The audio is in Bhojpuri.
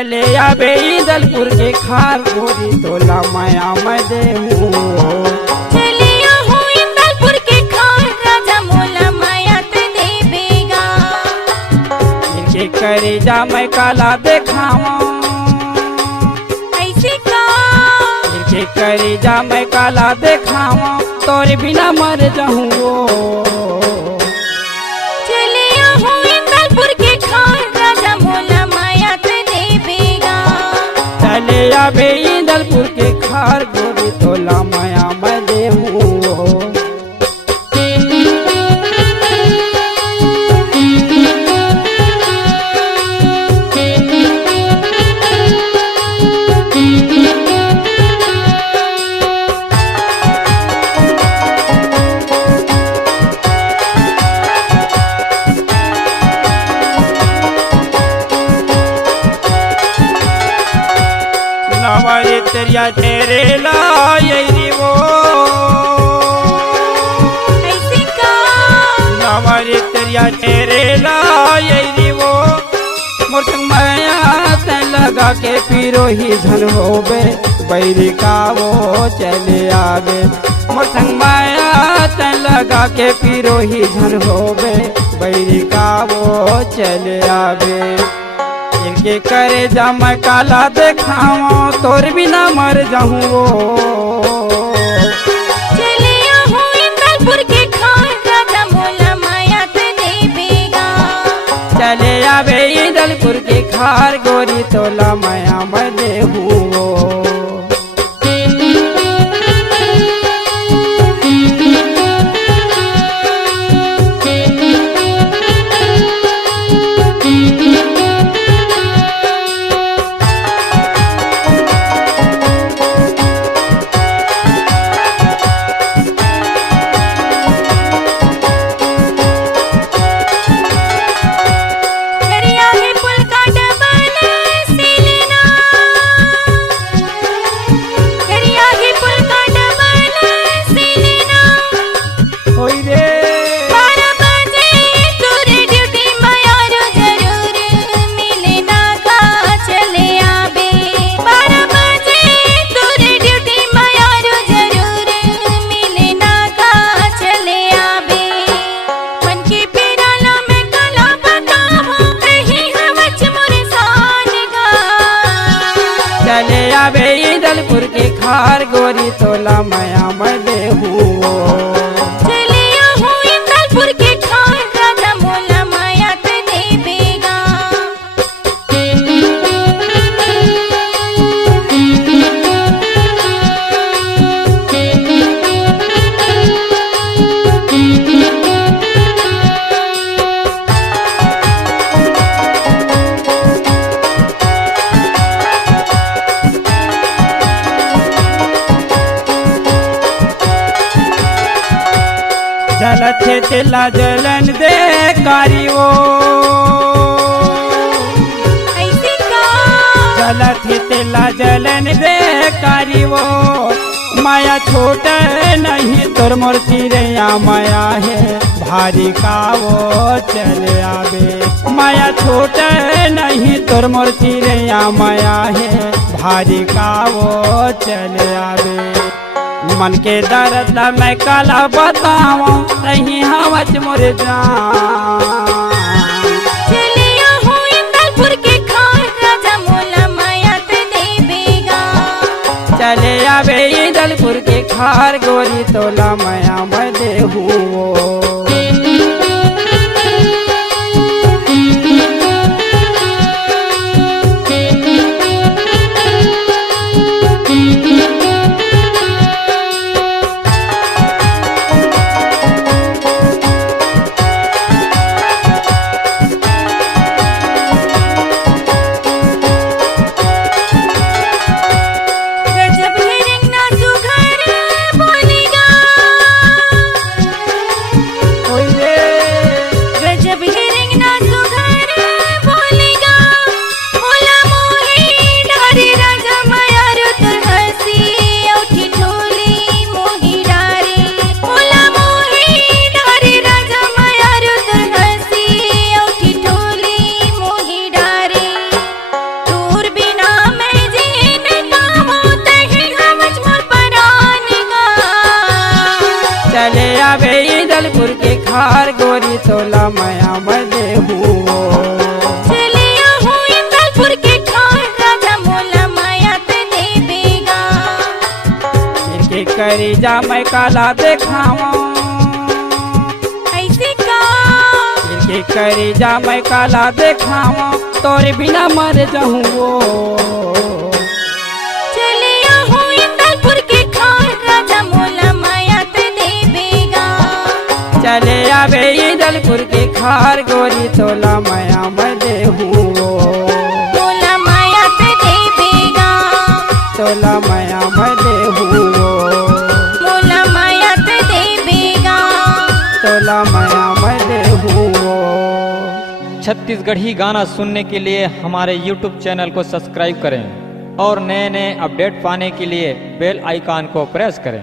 चले आबे इंदलपुर के खार गोरी तोला माया मैं देहूँ। चले आहू इंदलपुर के खार राजा मोला माया ते देबेगा। इनके करे जा मैं काला देखावा, ऐसे का इनके करे जा मैं काला देखावा, तोरे बिना मर जाऊँ। चले आहू इंदलपुर के खार राजा मोला माया ते देबेगा। चले आबे इंदलपुर के खार गोरी तोला माया मैं देहूँ। नवारे तेरिया तेरे लायरी वो, ऐसे का नवारे तेरिया तेरे लायरी वो, मोर संग माया तन लगा के पीरो ही धन होबे, बैरी का वो चले आवे। मोर संग माया तन लगा के पीरो ही धन होबे, बैरी का वो चले आवे। इनके करे जा मैं काला देखावा, तोर बिना मर जाऊँ। चले आहू इंदलपुर के खार राजा मोला माया ते देबेगा। चले आबे इंदलपुर के खार गोरी तोला माया मैं देहूँ। दरिया है पुल का डबल सिलना, दरिया है पुल का डबल सिलना। होई रे 12 बजे तोरे ड्यूटी मायारो जरूर मिलना का चले आबे। 12 बजे तोरे ड्यूटी मायारो जरूर मिलना का चले आबे। मन के पेराला में कला बतावा, कहीं हवच मोर सान गा। चले आबे इंदलपुर के खार गोरी तोला माया मैं देहूँ। चले आहू इंदलपुर के खार राजा मोला माया ते देबेगा। जलथे तेला जलन दे कारी वो, ऐसे का जलथे तेला जलन दे कारी वो, माया छोट नहीं तोर मोर चिड़ैया माया है भारी का वो चले आबे। माया छोट नहीं तोर मोर चिड़ैया माया है भारी का वो चले आबे। मन के दर्द मैं काला बतावा, नहीं हवच मोर जान। चले आहू इंदलपुर के खार राजा मोला माया ते देबेगा। चले आबे इंदलपुर के खार गोरी तोला माया मैं देहूँ। गजब है रंगना सुघर बोलेगा। खार गोरी तोला माया मैं देहूँ चलिया हूँ इंदलपुर के खार राजा मोला माया ते देवेगा के करी जा मैं काला देखावा ऐसे का के करी जा मैं काला देखावा तोरे बिना मर जाऊँ वो चलिया हूँ इंदलपुर के खार राजा मोला माया ते देवेगा चले आवे इंदलपुर के खार गोरी तोला माया मैं देहूँ मोला माया ते देवेगा तोला माया मैं देहूँ मोला माया ते देवेगा तोला माया मैं देहूँ छत्तीसगढ़ी गाना सुनने के लिए हमारे YouTube चैनल को सब्सक्राइब करें और नए नए अपडेट पाने के लिए बेल आइकॉन को प्रेस करें।